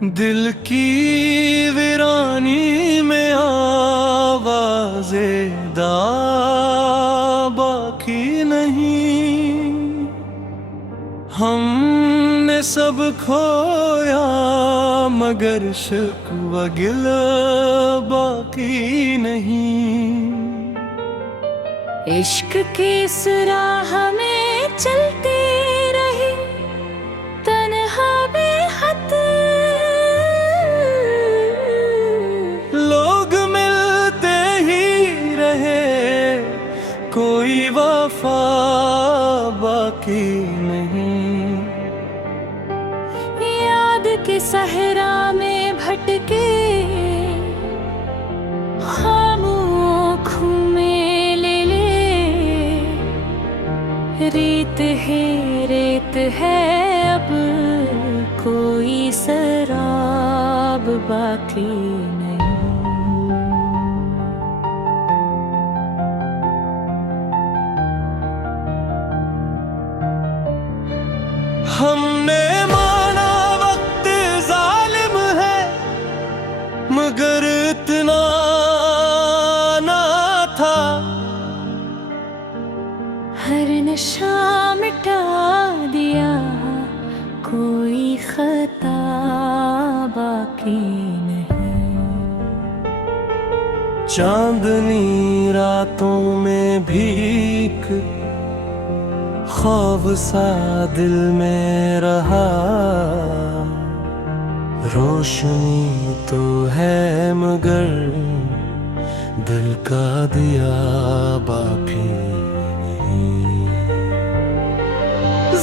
दिल की वीरानी में आवाज़े दा बाकी नहीं। हमने सब खोया मगर शिकवा गिला बाकी नहीं। इश्क की सुराह में चलती रही तन्हा बेखत। लोग मिलते ही रहे कोई वफा बाकी नहीं। याद के सहरा में भटके खामोखों में ले रेत है अब कोई शराब बाकी नहीं। हमने माना वक्त जालिम है मगर इतना ना था। हर नशा मिटा दिया कोई खता बाकी नहीं। चांदनी रातों में भीख ख्वाब सा दिल में रहा। रोशनी तो है मगर दिल का दिया बाकी नहीं।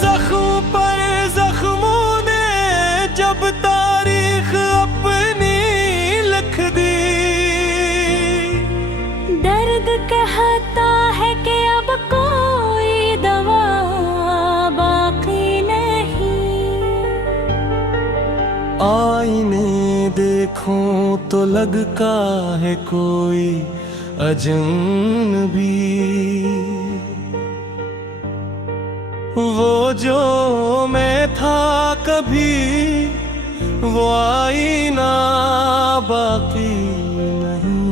जख्म पर जख्मों ने जब तारीख अपनी लिख दी। दर्द कहता है कि अब कोई दवा बाकी नहीं। आईने देखूं तो लगता है कोई अजनबी। वो जो मैं था कभी वो आईना बाकी नहीं।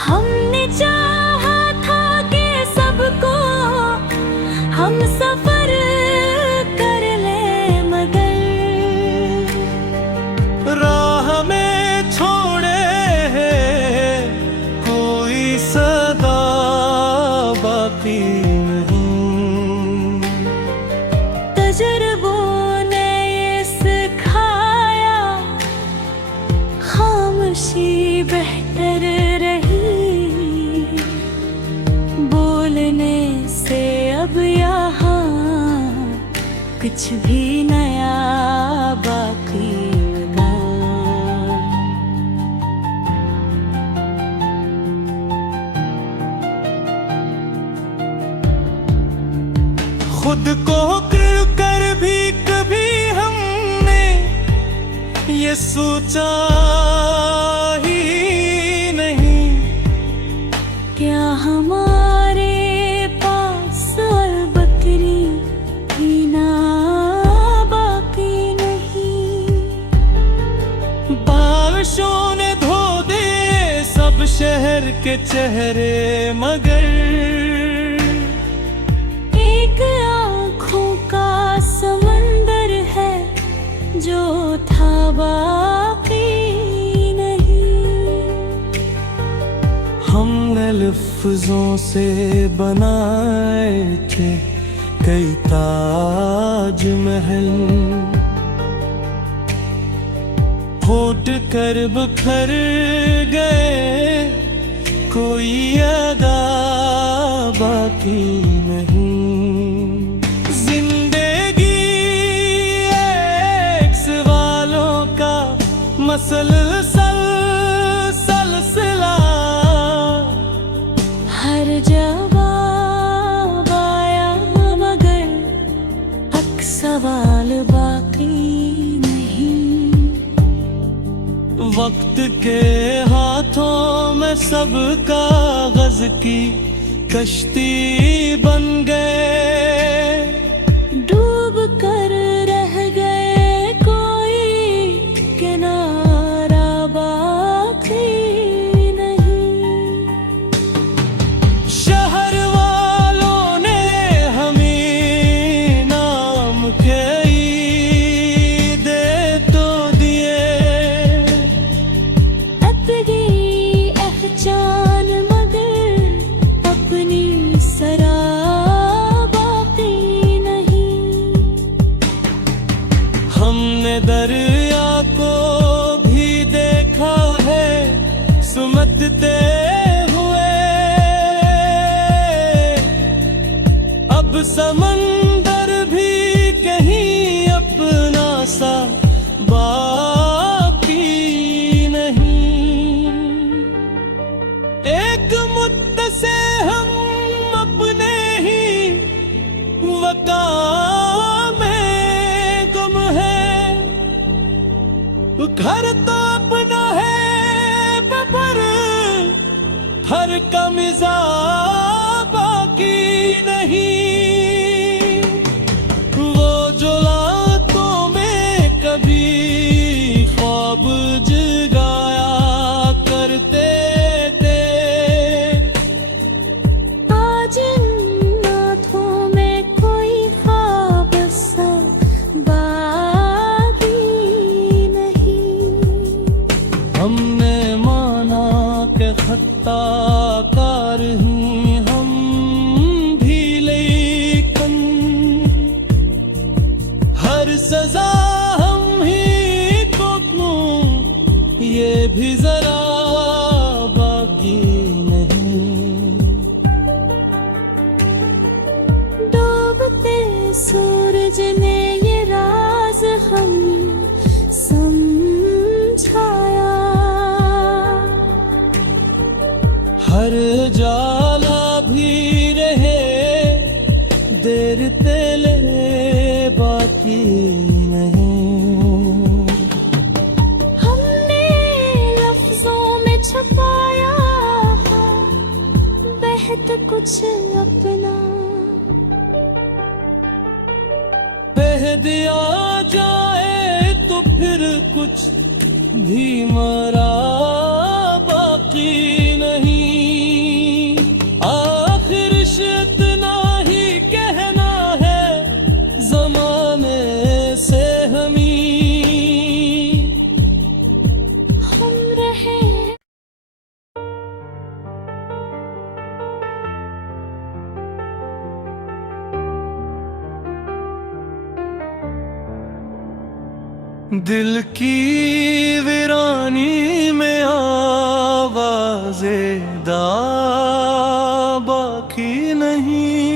हमने चाहा था कि सबको हम सफर कर ले मगर राह में छोड़े हैं कोई सदा बाकी नहीं। तजुर्बों ने ये सिखाया खामोशी बेहतर रही। बोलने से अब यहाँ कुछ भी नया बाकी लगा। खुद को कर भी कभी हमने ये सोचा ही नहीं। क्या हमारे पास बकरी भी ना बाकी नहीं। बारिशों ने धो दे सब शहर के चेहरे मगर एक आँखों का समंदर है जो था बाकी नहीं। हमने लफ्जों से बनाए थे कई ताज महल। फूट कर बिखर गए कोई अदा बाकी नहीं। जिंदगी एक सवालों का सलसिला। हर जवाब आया मगर हक सवाल बाकी नहीं। वक्त के हाथों में सब कागज की कश्ती बन गए। डूब कर रह गए को सादगी पहचान मगर अपनी सराह बाकी नहीं। हमने दरिया को भी देखा है सुमतते हुए, अब समंदर भी कहीं अपना सा बाकी नहीं। एक मुद्दे से हम अपने ही वक़ा में गुम है, घर तो अपना है पर हर का मिजाज बाकी नहीं। वो जो रातों में कभी ख्वाब जगाया करते थे, आज इन आँखों में कोई ख्वाब सा बाकी नहीं। हमने माना के खताकार ही हम भी, लेकिन हर सजा हम ही को क्यों ये भी जरा बाकी नहीं। डूबते सूरज ने ये राज हमें समझाया, हर जाला भी रहे देर तेले बाकी नहीं। हमने लफ्जों में छुपाया बहत कुछ अपना, बह दिया जाए तो फिर कुछ भी मरा बाकी नहीं। आखिर इतना ही कहना है जमाने से हमी, हम रहे दिल की वीरानी में आवाज़े दा बाकी नहीं।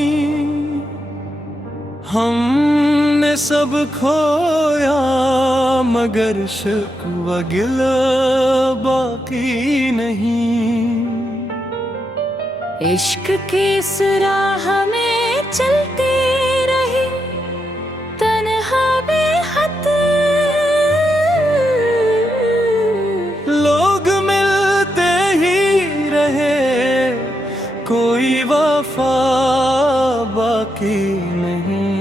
हमने सब खोया मगर शिकवा गिला बाकी नहीं। इश्क की इस राह में चलती रही तन्हा बेखत, लोग मिलते ही रहे कोई वफा बाकी नहीं।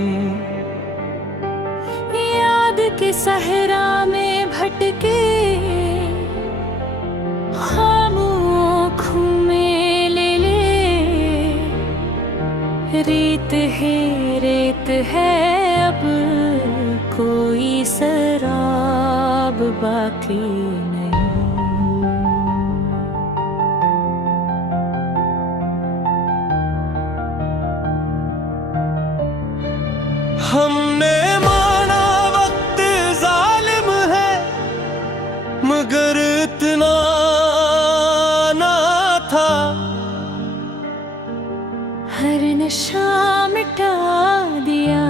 याद के सहरा में भटके खामोखों में ले रेत है अब कोई शराब बाकी नहीं। हमने माना वक्त जालिम है मगर इतना ना था, हर नशा मिटा दिया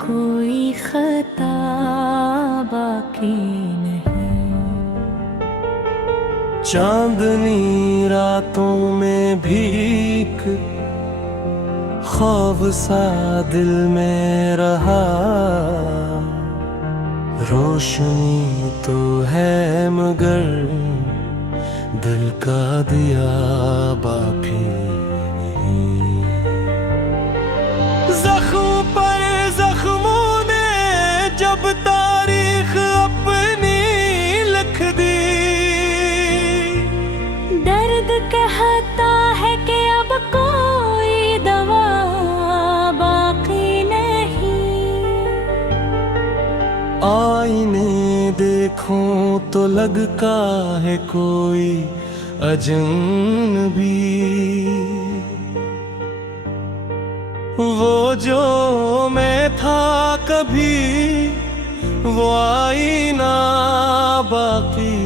कोई खता बाकी नहीं। चांदनी रातों में भीख ख्वाब सा दिल में रहा, रोशनी तो है मगर दिल का दिया बाकी नहीं। जख्म पर जख्मों ने जब तारीख अपनी लिख दी, दर्द कहता है कि अब कोई दवा बाकी नहीं। आईने दे देखूं तो लगता है कोई अजनबी। वो जो मैं था कभी वो आईना बाकी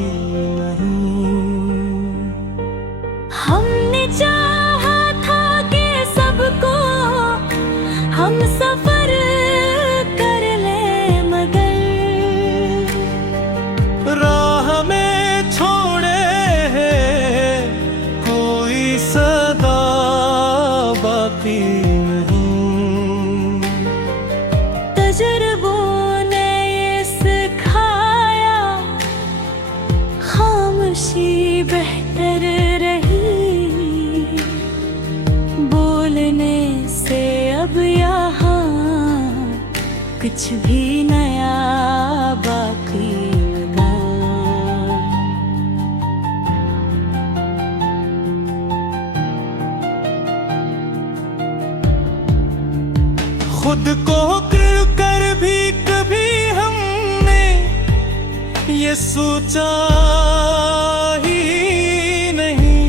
नहीं। हमने चाहा था कि सबको हम सफर कर ले, मगर राह में छोड़े है कोई सदा बाकी नहीं। तजुर्बों ने ये सिखाया खामोशी बेहतर रही। बोलने से अब यहाँ कुछ भी नया बाकी लगा। खुद को कर भी कभी हमने ये सोचा ही नहीं।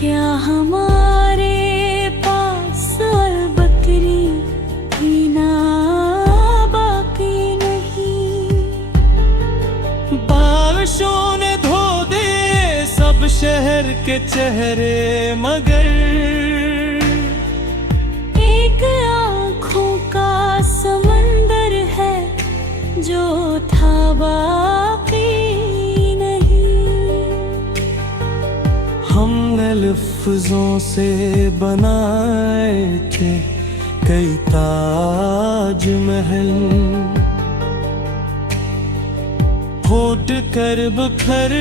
क्या हमारे पास बकरी भी ना बाकी नहीं। बारिशों ने धो दे सब शहर के चेहरे, मगर एक आँखों का समंदर है जो था बाकी नहीं। हमने लफ्जों से बनाए थे कई ताज महल, फूट कर बिखर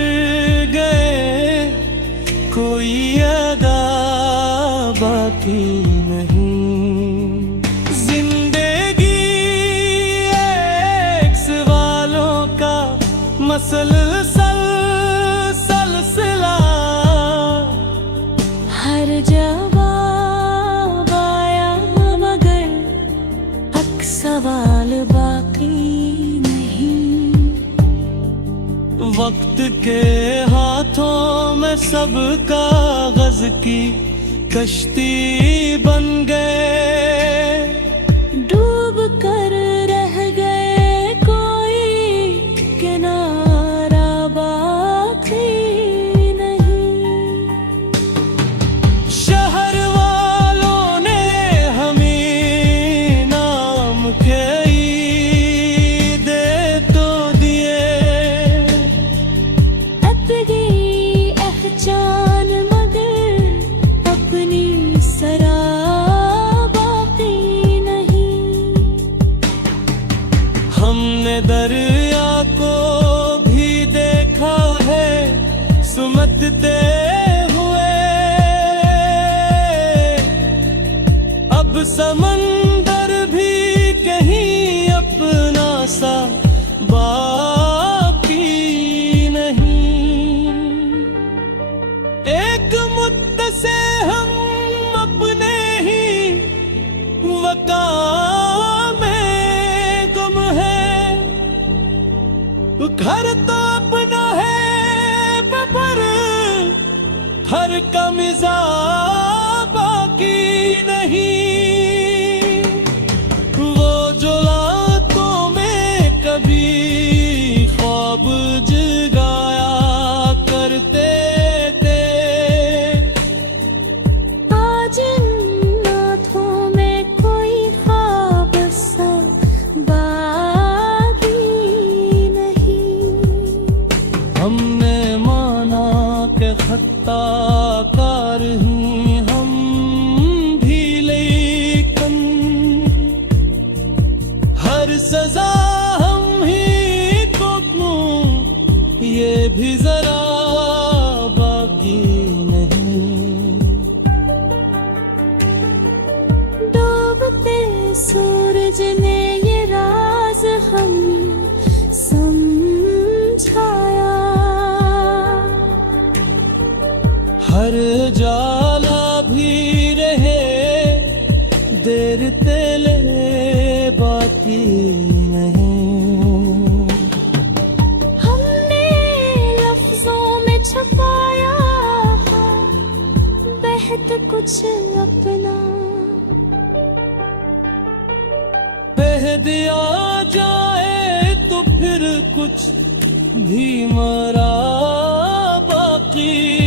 गए कोई अदा बाकी नहीं। जिंदगी एक सवालों का सलसिला, हर जवाब आया मगर हक सवाल बाकी नहीं। वक्त के हाथों में सब कागज की कश्ती बन गए। डूब कर रह गए कोई किनारा बाकी नहीं। शहर वालों ने हमें नाम के दे तो दिए। अपनी पहचान मगर अपनी सरा बाकी नहीं। हमने दरिया को भी देखा है सुमतते हुए। अब समंदर भी कहीं अपना सा बाकी नहीं। एक मुद्दे से हम अपने ही वक़ा में गुम है। घर तो अपना है पर हर का मिजाज बाकी नहीं। वो जो रातों में कभी ख्वाब जगाया करते थे, आज इन नाथों में कोई ख्वाब सा बाकी नहीं। हमने माना के खत्ताकार ही हम भी, लेकिन हर सजा हम ही को क्यों ये भी जरा बाकी नहीं। डूबते सूरज ने ये राज हम समझाया। हर जाला भी रहे देर तेले बाकी नहीं। कुछ अपना। कह दिया जाए तो फिर कुछ भी मरा बाकी